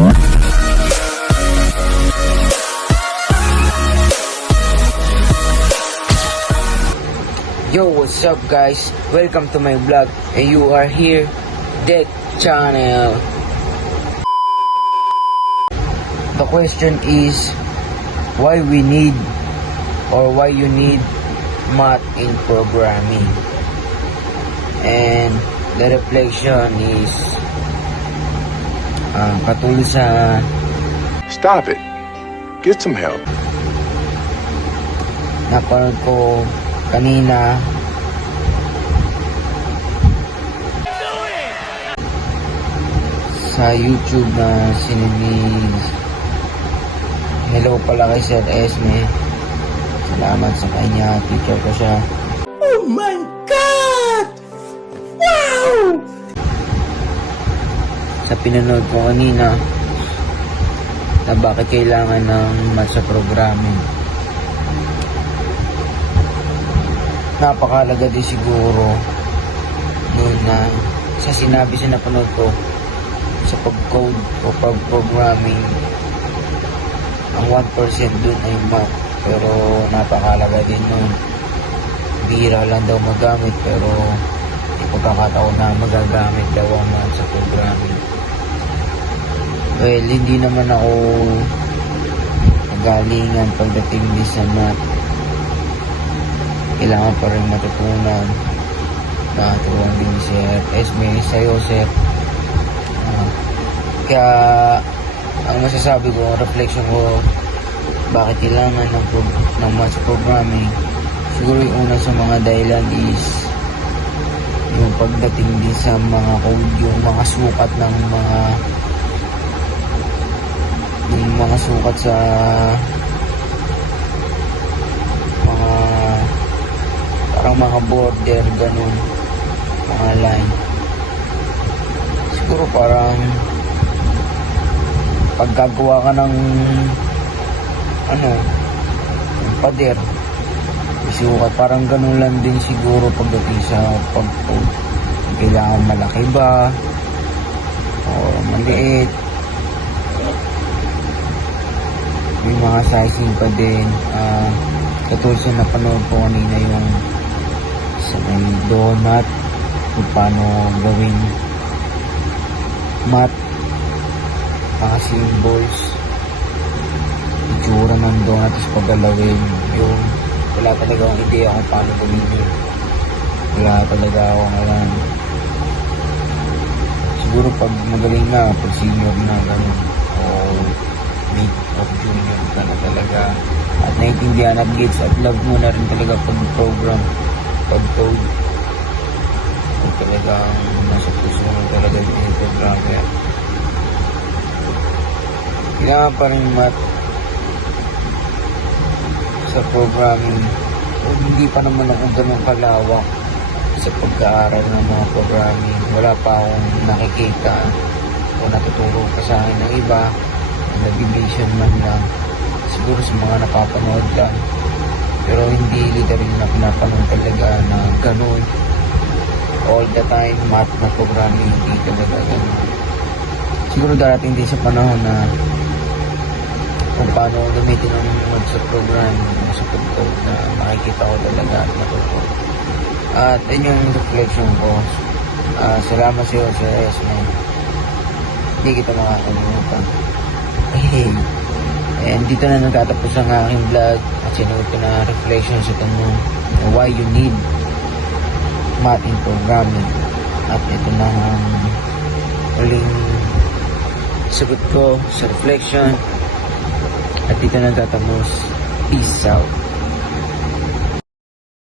Yo, what's up guys? Welcome to my vlog and you are here, Deck Channel. The question is why we need or why you need math in programming. And the reflection is katulad sa Stop it. Get some help. napanood ko kanina sa YouTube na sininig. Hello pala kay Sir Esme. Salamat sa kanya. Teacher ko siya. Oh my God! Wow! Sa pinanood ko kanina na bakit kailangan ng math sa programming. Napakalaga din siguro doon na sa sinabi sa napanood ko sa pag-code o pag-programming, ang 1% doon ay math, pero napakalaga din nun. Bihira lang daw magamit, pero ipagkakataon na magagamit daw ang math sa programming. Well, hindi naman ako magalingan pagdating din sa math. Kailangan pa rin matutunan. Naturuan din si Sir Esme sa'yo, Sir. Kaya ang masasabi ko, reflection ko, bakit kailangan ng math programming, siguro yung una sa mga dahilan is yung pagdating din sa mga code, yung mga sukat ng mga sukat sa parang mga border, ganun, mga line. Siguro parang paggagawa ka ng ng pader, isukat, parang ganun lang din siguro pagdating sa pag-code. Kailangan malaki ba o maliit, may mga sizing pa din. Katulad sa napanood ko kanina yung sa may donut, kung paano gawin math, mga symbols, itsura ng donut, tapos pagalawin yung wala talaga akong idea kung paano gawin yun. Wala talaga akong alam. Siguro pag magaling na, pag senior na gano'n, o mid of junior ka na talaga at naiintindihan at gets at love mo na rin talaga pag-program, pag-code, kung talagang nasa puso mo talaga yung programmer. Kailangan pa rin math sa programming. Hindi pa naman ako ganun kalawak sa pag-aaral ng mga programming. Wala pa akong nakikita o natuturo pa sa akin ng iba, nag-vision man lang, siguro sa mga napapanood lang, pero hindi literal na pinapanood talaga na ganun all the time, math na programming, hindi talaga ganun. Siguro darating din sa panahon na kung paano gamitin ang math sa programming, sa pag-code, na makikita ko talaga at matuto. At yun yung reflection ko. Salamat sa iyo, Sir Esme. Hindi kita makakalimutan. And dito na nagtatapos ang aking vlog at sinuot ko na reflection sa tanong why you need math in programming. At ito na ang uling sagot ko sa reflection. At dito na nagtatapos. Peace out.